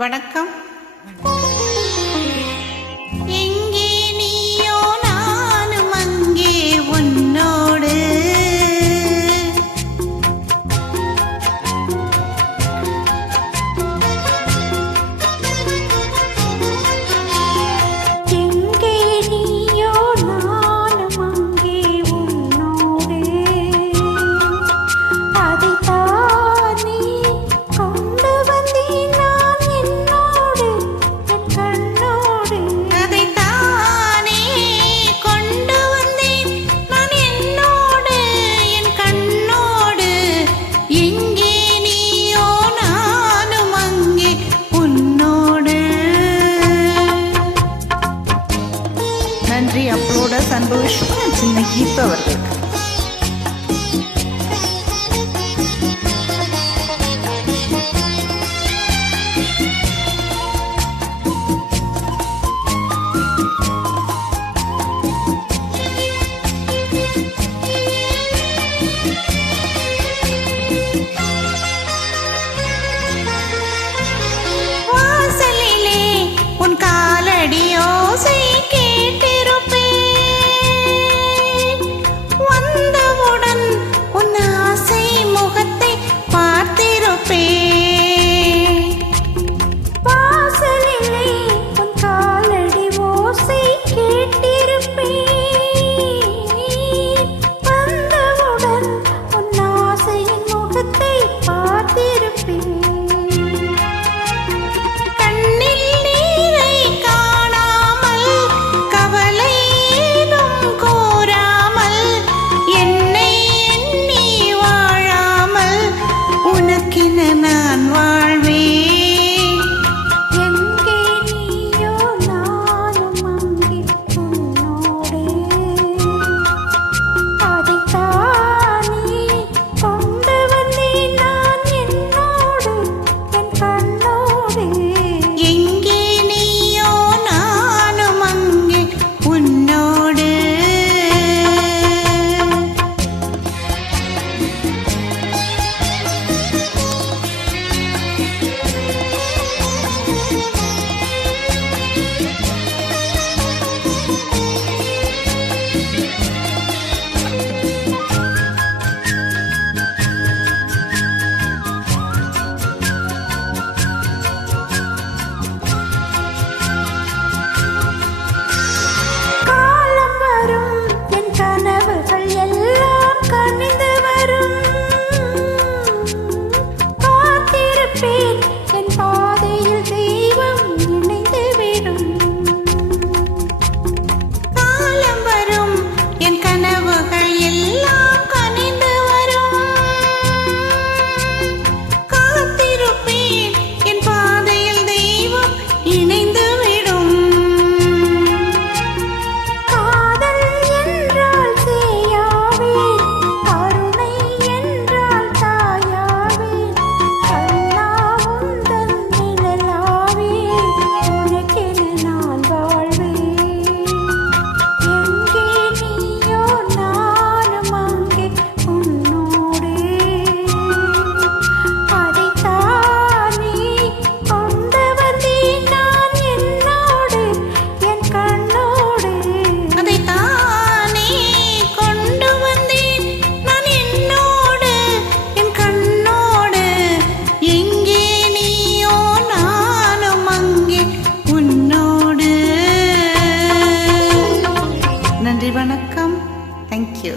வணக்கம். எங்கே நீயோ நானும் அங்கே உன்னோடு. எங்கே நீயோ நானும் அங்கே உன்னோடு. அதைத்தானே கொண்டு வந்தேன் நான் என்னோடு என் கண்ணோடு. அதைத்தானே கொண்டு வந்தேன் நான் என்னோடு என் கண்ணோடு. எங்கே நீயோ நானும் அங்கே உன்னோடு. நன்றி அப்லோட சந்தோஷ் சின்ன கீதா அவர்களுக்கு. வாசலிலே உன் காலடி ஓசை கேட்டிருப்பேன். வந்தவுடன் உன் ஆசை முகத்தை பார்த்திருப்பேன். வாசலிலே உன் காலடி ஓசை கேட்டிருப்பேன். வந்தவுடன் உன் ஆசையின் முகத்தை பார்த்திருப்பேன். கண்ணில் நீரை காணாமல் கவலை ஏதும் கோராமல் என்னை எண்ணி வாழாமல் உனக்கென நான் வாழ்வேன். எங்கே நீயோ நானும் அங்கே உன்னோடு. அதைத்தானே கொண்டு வந்தேன் நான் என்னோடு என் கண்ணோடு. எங்கே நீயோ நானும் அங்கே உன்னோடு. காலம் வரும் என் கனவுகள் எல்லாம் கனிந்து வரும். காத்திருப்பேன் என் பாதையில் தெய்வம் இணைந்து விடும். காலம் வரும் என் கனவுகள் எல்லாம் கனிந்து வரும். காத்திருப்பேன் என் பாதையில் தெய்வம் இணைந்து விடும். காதல் என்றால் சேயாவே, கருணை என்றால் தாயாவே, கண்ணா உந்தன் நிழலாவே, உனக்கென நான் வாழ்வேன். எங்கே நீயோ நானும் அங்கே உன்னோடு. அதைத்தானே கொண்டு வந்தேன் நான் என்னோடு என் கண்ணோடு. அதைத்தானே கொண்டு வந்தேன் நான் என்னோடு என் கண்ணோடு. எங்கே நீயோ நானும் அங்கே உன்னோடு. நன்றி, வணக்கம். தேங்க்யூ.